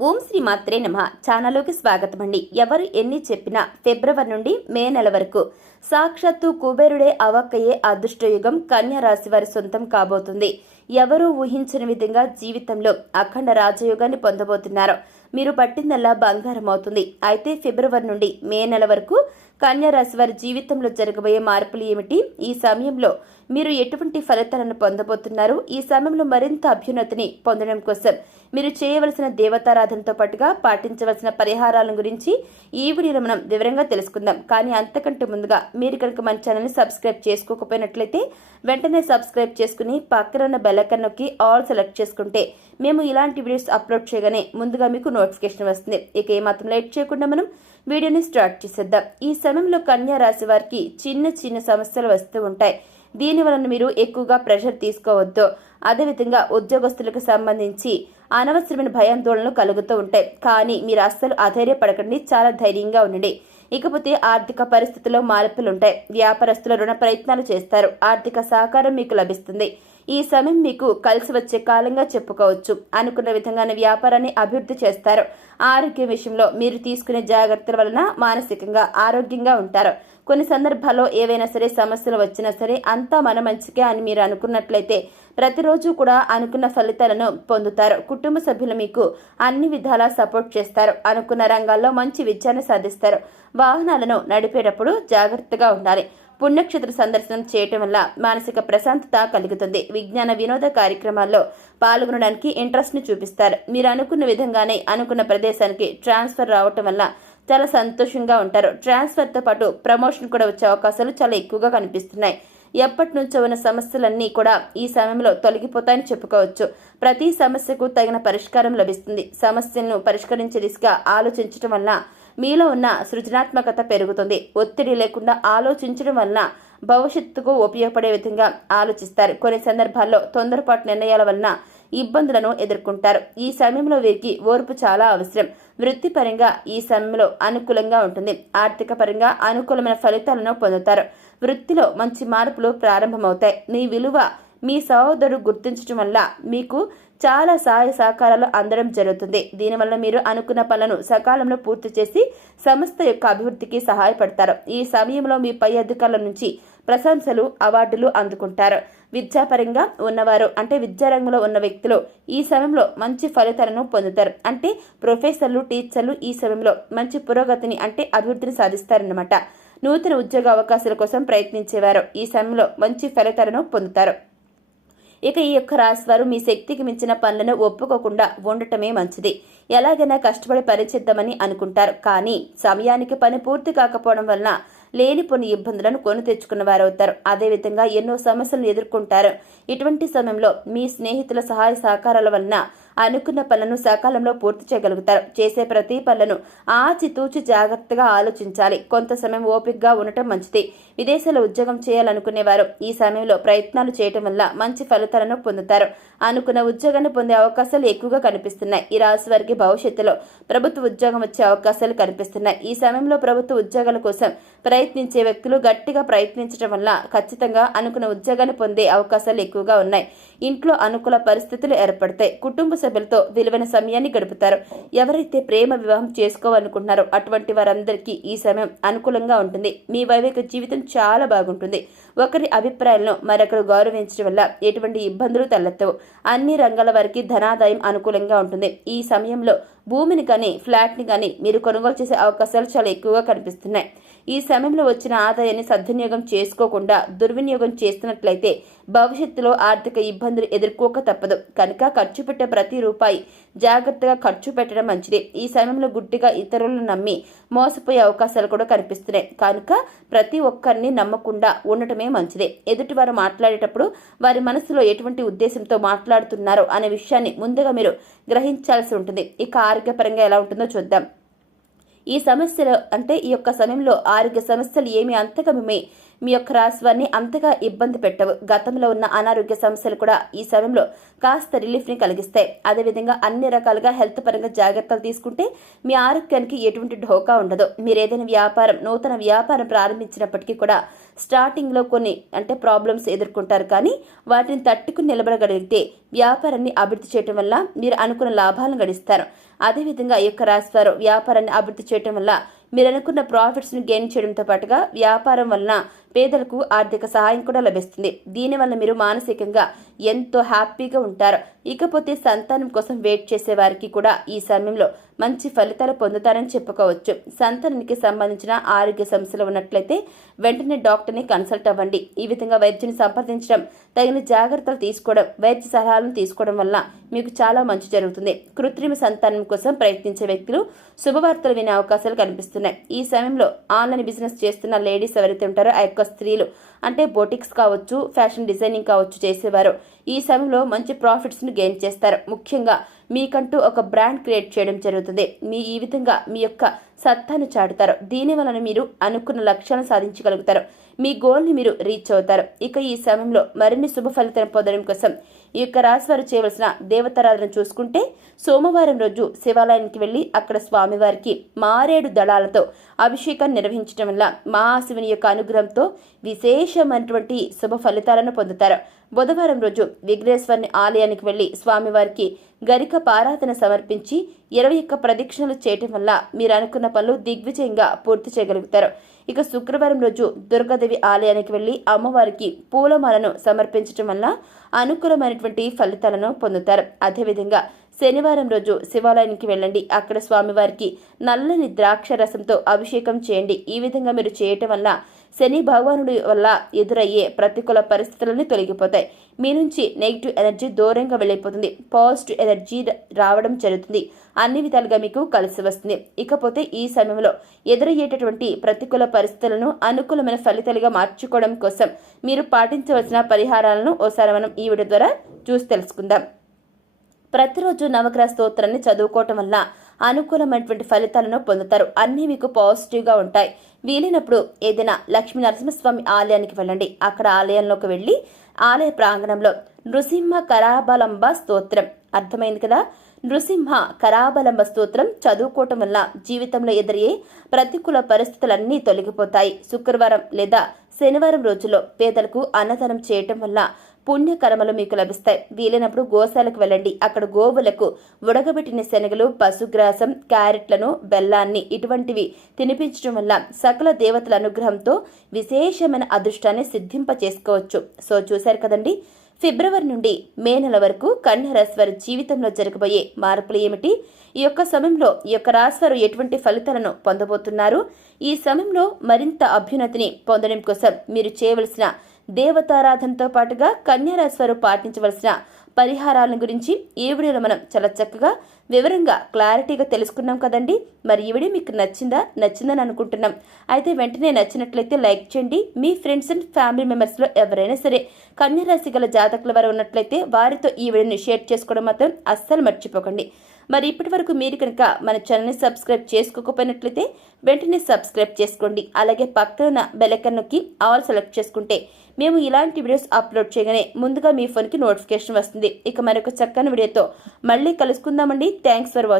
ఓం శ్రీ మాత్రే నమః. ఛానల్లోకి స్వాగతం అండి. ఎవరు ఎన్ని చెప్పినా ఫిబ్రవరి నుండి మే నెల వరకు సాక్షాత్తు కుబేరుడే అవాక్కయ్యే అదృష్టయుగం కన్యా రాశి వారి సొంతం కాబోతుంది. ఎవరూ ఊహించని విధంగా జీవితంలో అఖండ రాజయోగాన్ని పొందబోతున్నారు. మీరు పట్టిందల్లా బంగారం అవుతుంది. అయితే ఫిబ్రవరి నుండి మే నెల వరకు కన్యా రాశి వారి జీవితంలో జరగబోయే మార్పులు ఏమిటి? ఈ సమయంలో మీరు ఎటువంటి ఫలితాలను పొందబోతున్నారు? ఈ సమయంలో మరింత అభ్యున్నతిని పొందడం కోసం మీరు చేయవలసిన దేవతారాధనతో పాటుగా పాటించవలసిన పరిహారాల గురించి ఈ వీడియోలో మనం వివరంగా తెలుసుకుందాం. కానీ అంతకంటే ముందుగా మీరు కనుక మన ఛానల్ని సబ్స్క్రైబ్ చేసుకోకపోయినట్లయితే వెంటనే సబ్స్క్రైబ్ చేసుకుని పక్కన ఉన్న బెల్ ఐకాన్ నొక్కి ఆల్ సెలెక్ట్ చేసుకుంటే మేము ఇలాంటి వీడియోస్ అప్లోడ్ చేయగానే ముందుగా మీకు నోటిఫికేషన్ వస్తుంది. ఇక ఏమాత్రం లేట్ చేయకుండా మనం వీడియోని స్టార్ట్ చేసేద్దాం. ఈ సమయంలో కన్యా రాశి వారికి చిన్న చిన్న సమస్యలు వస్తూ ఉంటాయి. దీని వలన మీరు ఎక్కువగా ప్రెషర్ తీసుకోవద్దు. అదేవిధంగా ఉద్యోగస్తులకు సంబంధించి అనవసరమైన భయాందోళనలు కలుగుతూ ఉంటాయి. కానీ మీరు అస్సలు అధైర్యపడకండి, చాలా ధైర్యంగా ఉండండి. ఇకపోతే ఆర్థిక పరిస్థితుల్లో మార్పులు ఉంటాయి. వ్యాపారస్తులు రుణ ప్రయత్నాలు చేస్తారు. ఆర్థిక సహకారం మీకు లభిస్తుంది. ఈ సమయం మీకు కలిసి వచ్చే కాలంగా చెప్పుకోవచ్చు. అనుకున్న విధంగానే వ్యాపారాన్ని అభివృద్ధి చేస్తారు. ఆరోగ్యం విషయంలో మీరు తీసుకునే జాగ్రత్తల వలన మానసికంగా ఆరోగ్యంగా ఉంటారు. కొన్ని సందర్భాల్లో ఏవైనా సరే సమస్యలు వచ్చినా సరే అంతా మన మంచికే అని మీరు అనుకున్నట్లయితే ప్రతిరోజు కూడా అనుకున్న ఫలితాలను పొందుతారు. కుటుంబ సభ్యులు మీకు అన్ని విధాలా సపోర్ట్ చేస్తారు. అనుకున్న రంగాల్లో మంచి విజయాన్ని సాధిస్తారు. వాహనాలను నడిపేటప్పుడు జాగ్రత్తగా ఉండాలి. పుణ్యక్షేత్ర సందర్శనం చేయటం వల్ల మానసిక ప్రశాంతత కలుగుతుంది. విజ్ఞాన వినోద కార్యక్రమాల్లో పాల్గొనడానికి ఇంట్రెస్ట్ ని చూపిస్తారు. మీరు అనుకున్న విధంగానే అనుకున్న ప్రదేశానికి ట్రాన్స్ఫర్ రావటం వల్ల చాలా సంతోషంగా ఉంటారు. ట్రాన్స్ఫర్ తో పాటు ప్రమోషన్ కూడా వచ్చే అవకాశాలు చాలా ఎక్కువగా కనిపిస్తున్నాయి. ఎప్పటి నుంచో ఉన్న సమస్యలన్నీ కూడా ఈ సమయంలో తొలగిపోతాయని చెప్పుకోవచ్చు. ప్రతి సమస్యకు తగిన పరిష్కారం లభిస్తుంది. సమస్యలను పరిష్కరించే దిశగా ఆలోచించడం వల్ల మీలో ఉన్న సృజనాత్మకత పెరుగుతుంది. ఒత్తిడి లేకుండా ఆలోచించడం వలన భవిష్యత్తుకు ఉపయోగపడే విధంగా ఆలోచిస్తారు. కొన్ని సందర్భాల్లో తొందరపాటు నిర్ణయాల వలన ఇబ్బందులను ఎదుర్కొంటారు. ఈ సమయంలో వీరికి ఓర్పు చాలా అవసరం. వృత్తిపరంగా ఈ సమయంలో అనుకూలంగా ఉంటుంది. ఆర్థిక పరంగా అనుకూలమైన ఫలితాలను పొందుతారు. వృత్తిలో మంచి మార్పులు ప్రారంభమవుతాయి. మీ విలువ మీ సహోదరుడు గుర్తించడం వల్ల మీకు చాలా సహాయ సహకారాలు అందడం జరుగుతుంది. దీనివల్ల మీరు అనుకున్న పనులను సకాలంలో పూర్తి చేసి సంస్థ యొక్క అభివృద్ధికి సహాయపడతారు. ఈ సమయంలో మీ పై అధికారుల నుంచి ప్రశంసలు, అవార్డులు అందుకుంటారు. విద్యాపరంగా ఉన్నవారు అంటే విద్యారంగంలో ఉన్న వ్యక్తులు ఈ సమయంలో మంచి ఫలితాలను పొందుతారు. అంటే ప్రొఫెసర్లు, టీచర్లు ఈ సమయంలో మంచి పురోగతిని అంటే అభివృద్ధిని సాధిస్తారన్నమాట. నూతన ఉద్యోగ అవకాశాల కోసం ప్రయత్నించేవారు ఈ సమయంలో మంచి ఫలితాలను పొందుతారు. ఇక ఈ యొక్క రాశి వారు మీ శక్తికి మించిన పనులను ఒప్పుకోకుండా ఉండటమే మంచిది. ఎలాగైనా కష్టపడి పనిచేద్దామని అనుకుంటారు. కానీ సమయానికి పని పూర్తి కాకపోవడం వలన లేనిపోని ఇబ్బందులను కొని తెచ్చుకున్న వారవుతారు. అదేవిధంగా ఎన్నో సమస్యలను ఎదుర్కొంటారు. ఇటువంటి సమయంలో మీ స్నేహితుల సహాయ సహకారాల వలన అనుకున్న పనులను సకాలంలో పూర్తి చేయగలుగుతారు. చేసే ప్రతి పనులను ఆచితూచి జాగ్రత్తగా ఆలోచించాలి. కొంత సమయం ఓపికగా ఉండటం మంచిది. విదేశాల్లో ఉద్యోగం చేయాలనుకునేవారు ఈ సమయంలో ప్రయత్నాలు చేయటం వల్ల మంచి ఫలితాలను పొందుతారు. అనుకున్న ఉద్యోగాన్ని పొందే అవకాశాలు ఎక్కువగా కనిపిస్తున్నాయి. ఈ రాశి వారికి భవిష్యత్తులో ప్రభుత్వ ఉద్యోగం వచ్చే అవకాశాలు కనిపిస్తున్నాయి. ఈ సమయంలో ప్రభుత్వ ఉద్యోగాల కోసం ప్రయత్నించే వ్యక్తులు గట్టిగా ప్రయత్నించడం వల్ల ఖచ్చితంగా అనుకున్న ఉద్యోగాన్ని పొందే అవకాశాలు ఎక్కువగా ఉన్నాయి. ఇంట్లో అనుకూల పరిస్థితులు ఏర్పడతాయి. కుటుంబ సభ్యులతో విలువైన సమయాన్ని గడుపుతారు. ఎవరైతే ప్రేమ వివాహం చేసుకోవాలనుకుంటున్నారో అటువంటి వారందరికీ ఈ సమయం అనుకూలంగా ఉంటుంది. మీ వైవాహిక జీవితం చాలా బాగుంటుంది. ఒకరి అభిప్రాయాలను మరొకరు గౌరవించడం వల్ల ఎటువంటి ఇబ్బందులు తలెత్తవు. అన్ని రంగాల వారికి ధనాదాయం అనుకూలంగా ఉంటుంది. ఈ సమయంలో భూమిని కానీ ఫ్లాట్ని కానీ మీరు కొనుగోలు చేసే అవకాశాలు చాలా ఎక్కువగా కనిపిస్తున్నాయి. ఈ సమయంలో వచ్చిన ఆదాయాన్ని సద్వినియోగం చేసుకోకుండా దుర్వినియోగం చేస్తున్నట్లయితే భవిష్యత్తులో ఆర్థిక ఇబ్బందులు ఎదుర్కోక తప్పదు. కనుక ఖర్చు పెట్టే ప్రతి రూపాయి జాగ్రత్తగా ఖర్చు పెట్టడం మంచిది. ఈ సమయంలో గుడ్డిగా ఇతరులను నమ్మి మోసపోయే అవకాశాలు కూడా కనిపిస్తున్నాయి. కనుక ప్రతి ఒక్కరిని నమ్మకుండా ఉండటమే మంచిది. ఎదుటివారు మాట్లాడేటప్పుడు వారి మనసులో ఎటువంటి ఉద్దేశంతో మాట్లాడుతున్నారో అనే విషయాన్ని ముందుగా మీరు గ్రహించాల్సి ఉంటుంది. ఇక ఆరోగ్యపరంగా ఎలా ఉంటుందో చూద్దాం. ఈ సమస్యలు అంటే ఈ యొక్క సమయంలో ఆరోగ్య సమస్యలు ఏమి అంతగా మీ యొక్క రాశి వారిని అంతగా ఇబ్బంది పెట్టవు. గతంలో ఉన్న అనారోగ్య సమస్యలు కూడా ఈ సమయంలో కాస్త రిలీఫ్ని కలిగిస్తాయి. అదేవిధంగా అన్ని రకాలుగా హెల్త్ పరంగా జాగ్రత్తలు తీసుకుంటే మీ ఆరోగ్యానికి ఎటువంటి ఢోకా ఉండదు. మీరు ఏదైనా నూతన వ్యాపారం ప్రారంభించినప్పటికీ కూడా స్టార్టింగ్లో కొన్ని ప్రాబ్లమ్స్ ఎదుర్కొంటారు, కానీ వాటిని తట్టుకుని నిలబడగలిగితే వ్యాపారాన్ని అభివృద్ధి చేయడం వల్ల మీరు అనుకున్న లాభాలను గడిస్తారు. అదేవిధంగా ఈ యొక్క రాశి వారు వ్యాపారాన్ని అభివృద్ధి చేయడం వల్ల మీరు అనుకున్న ప్రాఫిట్స్ని గెయిన్ చేయడంతో పాటుగా వ్యాపారం వలన పేదలకు ఆర్థిక సహాయం కూడా లభిస్తుంది. దీనివల్ల మీరు మానసికంగా ఎంతో హ్యాపీగా ఉంటారు. ఇకపోతే సంతానం కోసం వెయిట్ చేసే వారికి కూడా ఈ సమయంలో మంచి ఫలితాలు పొందుతారని చెప్పుకోవచ్చు. సంతానానికి సంబంధించిన ఆరోగ్య సమస్యలు ఉన్నట్లయితే వెంటనే డాక్టర్ని కన్సల్ట్ అవ్వండి. ఈ విధంగా వైద్యుని సంప్రదించడం, తగిన జాగ్రత్తలు తీసుకోవడం, వైద్య సలహాలను తీసుకోవడం వల్ల మీకు చాలా మంచి జరుగుతుంది. కృత్రిమ సంతానం కోసం ప్రయత్నించే వ్యక్తులు శుభవార్తలు వినే అవకాశాలు కనిపిస్తున్నాయి. ఈ సమయంలో ఆన్లైన్ బిజినెస్ చేస్తున్న లేడీస్ ఎవరైతే ఉంటారో ఆ యొక్క స్త్రీలు బొటిక్స్ కావచ్చు, ఫ్యాషన్ డిజైనింగ్ కావచ్చు చేసేవారు ఈ సమయంలో మంచి ప్రాఫిట్స్ని గెయిన్ చేస్తారు. ముఖ్యంగా మీకంటూ ఒక బ్రాండ్ క్రియేట్ చేయడం జరుగుతుంది. ఈ విధంగా మీ యొక్క సత్తాను చాటుతారు. దీని వలన మీరు అనుకున్న లక్ష్యాలను సాధించగలుగుతారు. మీ గోల్ని మీరు రీచ్ అవుతారు. ఇక ఈ సమయంలో మరిన్ని శుభ ఫలితాలను పొందడం కోసం ఈ యొక్క రాశి వారు చేయవలసిన దేవతారాధన చూసుకుంటే సోమవారం రోజు శివాలయానికి వెళ్లి అక్కడ స్వామివారికి మారేడు దళాలతో అభిషేకాన్ని నిర్వహించడం వల్ల మహాశివుని యొక్క అనుగ్రహంతో విశేషమైనటువంటి శుభ ఫలితాలను పొందుతారు. బుధవారం రోజు విఘ్నేశ్వరుని ఆలయానికి వెళ్లి స్వామివారికి గరిక పారాధన సమర్పించి 21 ప్రదక్షిణలు చేయటం వల్ల మీరు అనుకున్న పనులు దిగ్విజయంగా పూర్తి చేయగలుగుతారు. ఇక శుక్రవారం రోజు దుర్గాదేవి ఆలయానికి వెళ్లి అమ్మవారికి పూలమాలను సమర్పించటం వల్ల అనుకూలమైనటువంటి ఫలితాలను పొందుతారు. అదేవిధంగా శనివారం రోజు శివాలయానికి వెళ్ళండి. అక్కడ స్వామివారికి నల్లని ద్రాక్ష రసంతో అభిషేకం చేయండి. ఈ విధంగా మీరు చేయటం వల్ల శని భగవానుడి వల్ల ఎదురయ్యే ప్రతికూల పరిస్థితులను తొలగిపోతాయి. మీ నుంచి నెగిటివ్ ఎనర్జీ దూరంగా వెళ్ళిపోతుంది. పాజిటివ్ ఎనర్జీ రావడం జరుగుతుంది. అన్ని విధాలుగా మీకు కలిసి వస్తుంది. ఇకపోతే ఈ సమయంలో ఎదురయ్యేటటువంటి ప్రతికూల పరిస్థితులను అనుకూలమైన ఫలితాలుగా మార్చుకోవడం కోసం మీరు పాటించవలసిన పరిహారాలను ఓసారి మనం ఈ వీడియో ద్వారా చూసి తెలుసుకుందాం. ప్రతిరోజు నవగ్రహ స్తోత్రాన్ని చదువుకోవటం వల్ల అనుకూలమైనటువంటి ఫలితాలను పొందుతారు. అన్నీ మీకు పాజిటివ్గా ఉంటాయి. వీలైనప్పుడు ఏదైనా లక్ష్మీ నరసింహస్వామి ఆలయానికి వెళ్ళండి. అక్కడ ఆలయంలోకి వెళ్ళి ఆలయ ప్రాంగణంలో నృసింహ కరాబలంబ స్తోత్రం, అర్థమైంది కదా, నృసింహ కరాబలంబ స్తోత్రం చదువుకోవటం వల్ల జీవితంలో ఎదురయ్యే ప్రతికూల పరిస్థితులన్నీ తొలగిపోతాయి. శుక్రవారం లేదా శనివారం రోజుల్లో పేదలకు అన్నదానం చేయటం వల్ల పుణ్యకర్మలు మీకు లభిస్తాయి. వీలైనప్పుడు గోశాలకు వెళ్ళండి. అక్కడ గోవులకు ఉడకబెట్టిన శనగలు, పశుగ్రాసం, క్యారెట్లను, బెల్లాన్ని ఇటువంటివి తినిపించడం వల్ల సకల దేవతల అనుగ్రహంతో విశేషమైన అదృష్టాన్ని సిద్ధింప చేసుకోవచ్చు. సో చూశారు కదండి, ఫిబ్రవరి నుండి మే నెల వరకు కన్యా రాశి వారి జీవితంలో జరగబోయే మార్పులు ఏమిటి, ఈ యొక్క సమయంలో ఈ యొక్క రాశి వారు ఎటువంటి ఫలితాలను పొందబోతున్నారు, ఈ సమయంలో మరింత అభ్యున్నతిని పొందడం కోసం మీరు చేయవలసిన దేవతారాధనతో పాటుగా కన్యా రాశి వారు పాటించవలసిన పరిహారాల గురించి ఈ వీడియోలో మనం చాలా చక్కగా వివరంగా క్లారిటీగా తెలుసుకున్నాం కదండి. మరి ఈ వీడియో మీకు నచ్చిందని అనుకుంటున్నాం. అయితే వెంటనే నచ్చినట్లయితే లైక్ చేయండి. మీ ఫ్రెండ్స్ అండ్ ఫ్యామిలీ మెంబర్స్లో ఎవరైనా సరే కన్యా రాశి గల జాతకుల వారు ఉన్నట్లయితే వారితో ఈ వీడియోని షేర్ చేసుకోవడం మాత్రం అస్సలు మర్చిపోకండి. మరి ఇప్పటి వరకు మీరు కనుక మన ఛానల్ని సబ్స్క్రైబ్ చేసుకోకపోయినట్లయితే వెంటనే సబ్స్క్రైబ్ చేసుకోండి. అలాగే పక్కన బెల్ ఐకాన్ నొక్కి ఆల్ సెలెక్ట్ చేసుకుంటే మేము ఇలాంటి వీడియోస్ అప్లోడ్ చేయగానే ముందుగా మీ ఫోన్కి నోటిఫికేషన్ వస్తుంది. ఇక మరొక చక్కని వీడియోతో మళ్ళీ కలుసుకుందామండి. Thanks for watching.